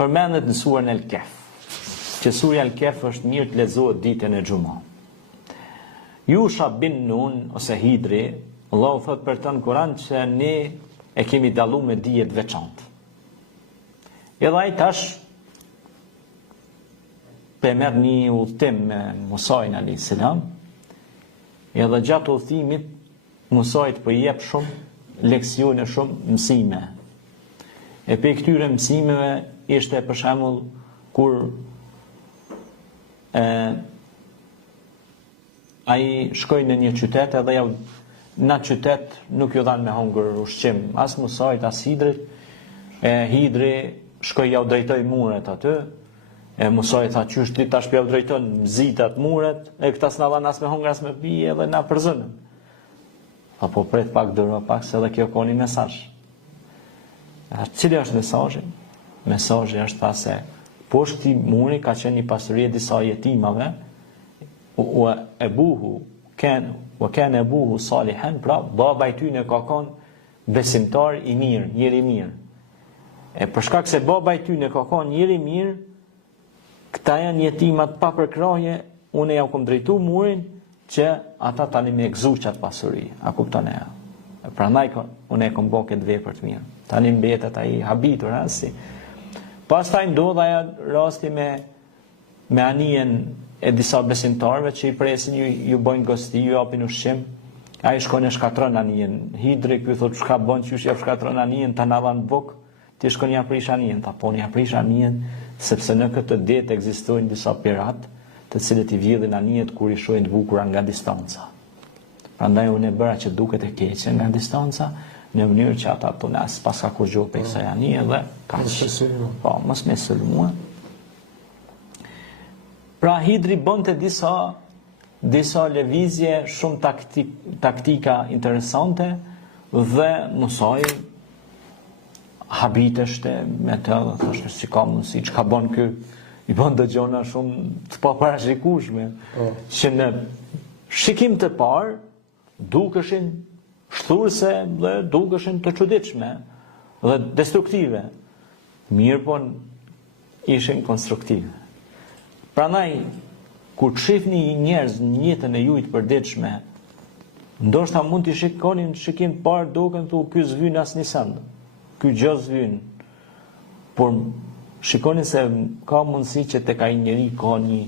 përmendet në surën El-Kehf, që surja El-Kehf është mirë të lexohet ditën e xumës. Yusha bin Nun ose Hidri, Allahu thot për të në Kur'an që ne e kemi dallu me dije të veçantë. Edhe ai tash pe merr një udhtim me Musajin alayhis salam, edhe gjatë udhëtimit Musajit po i jep shumë leksione, shumë mësime. E pe këtyre mësimeve ishte për shembull kur ai shkoi në një qytet edhe në atë qytet nuk ju dhanë me hongër ushqim as Musajit as Hidrit. Hidri shkoi ja u drejtoi muret aty. Musaj tha qysh ti tash pja u drejton mzitat muret, këta s'na dhanë as me hongër as me pije edhe na përzënën. Tha po pret pak dëro pak se edhe kjo ka një mesazh. Cili është mesazhi? Mesazhi është tha se poshtë këtij muri ka qenë një pasuri e disa jetimave, wa kana abuhu salihan, pra baba i tyre ka qenë besimtar i mirë, njeri i mirë. Për shkak se baba i tyre ka qenë njeri i mirë, këta janë jetimat pa përkraje, unë ja u kom drejtu murin që ata tani me gëzu qatë pasuri. A kupton e? Prandaj unë e kom bo këtë vepër të mirë. Tani mbetet ai habitur, si. Pastaj ndodha ajo rasti me anijen e disa besimtarëve që i presin ju bojnë gosti, ju japin ushqim. Ai shkon e shkatron anijen. Hidri ky thotë çka bën qysh ja shkatron anijen, ta na dhan buk, ti shkon ja prish anijen, ta po ja prish anijen, sepse në këtë det ekzistojnë disa pirat, të cilët i vjedhin anijet kur i shohin të bukura nga distanca. Prandaj unë e bëra që duket e keqe nga distanca, në mënyrë që ata tonë as pas ka kur gjohë për kësaj anije dhe po, mos me sulmua. Pra Hidri bënte disa lëvizje shumë taktika interesante dhe Musaj habiteshte me të, thoshte si ka mundësi, çka bën ky, i bën do gjona shumë të paparashikueshme, që në shikim të parë dukeshin shthurse dhe dukeshin të çuditshme dhe destruktive. Mirë po ishin konstruktive. Prandaj kur shihni njerëz në jetën e juaj të përditshme, ndoshta mund t'i shikoni në shikim të parë duken thu ky zvyn asnjë send. Ky gjë zvyn. Por shikoni se ka mundësi që tek ai njeri ka një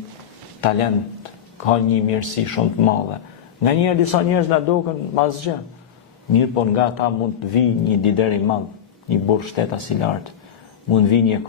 talent, ka një mirësi shumë të madhe. Nganjëherë disa njerëz na duken asgjë. Mirë po nga ata mund të vijë një lider i madh, një burr shtetas i lartë, mund të vijë një